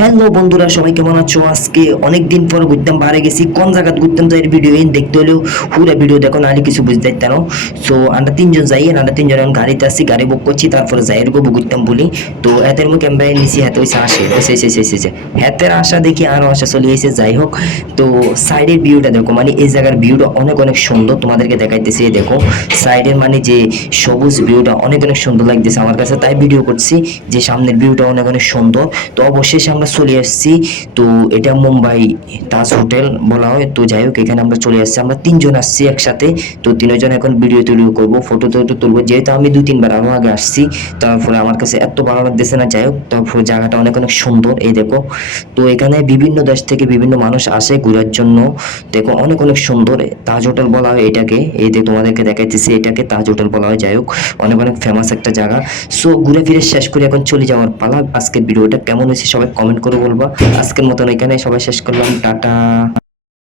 Hello বন্ধুরা, সবাই কেমন আছো? আজকে অনেক দিন পর ঘুরতাম, বাইরে গেছি। কোন জায়গা ঘুরতাম যাই ভিডিও দেখতে হলেও পুরো ভিডিও দেখো, নাহলে কিছু বুঝতে পারতাম না। সো আমরা তিনজন যাই, আমরা তিনজন এখন গাড়িতে আসছি, গাড়ি বুক করছি, তারপরে যাই এরকম ঘুরতাম বলি। তো এদের মুখে ক্যামেরায় নিছি, হাতে ওইসে আসে এসে হাতের আশা দেখি আরো আশা চলে এসে। যাই হোক, তো সাইডের ভিউটা দেখো, মানে এই জায়গার ভিউটা অনেক অনেক সুন্দর, তোমাদেরকে দেখাইতেছি। এই দেখো সাইডের মানে যে সবুজ ভিউটা অনেক অনেক সুন্দর লাগতেছে আমার কাছে, তাই ভিডিও করছি যে সামনের ভিউটা অনেক অনেক সুন্দর। তো অবশেষে আমরা চলে আসছি। তো এটা মুম্বাই তাজ হোটেল বলা হয়। তো যাই হোক, এখানে আমরা চলে আসছি, আমরা তিনজন আসছি একসাথে। তো তিনজন এখন ভিডিও টিডিও করবো, ফটো টটো তুলবো, যেহেতু আমি 2-3 বার আরো আগে আসছি। তারপরে আমার কাছে এত ভালো লাগতেছে না। যাই হোক, তারপরে জায়গাটা অনেক অনেক সুন্দর, এই দেখো। তো এখানে বিভিন্ন দেশ থেকে বিভিন্ন মানুষ আসে ঘোরার জন্য। দেখো অনেক অনেক সুন্দর, তাজ হোটেল বলা হয় এটাকে। এই যে তোমাদেরকে দেখাইতেছি, এটাকে তাজ হোটেল বলা হয়। যাই হোক, অনেক অনেক ফেমাস একটা জায়গা। সো ঘুরে ফিরে শেষ করে এখন চলে যাওয়ার পালা। আজকের ভিডিওটা কেমন হয়েছে সবাই কমেন্ট করে বলবা। আজকের মতন এখানে সবাই শেষ করলাম, টাটা।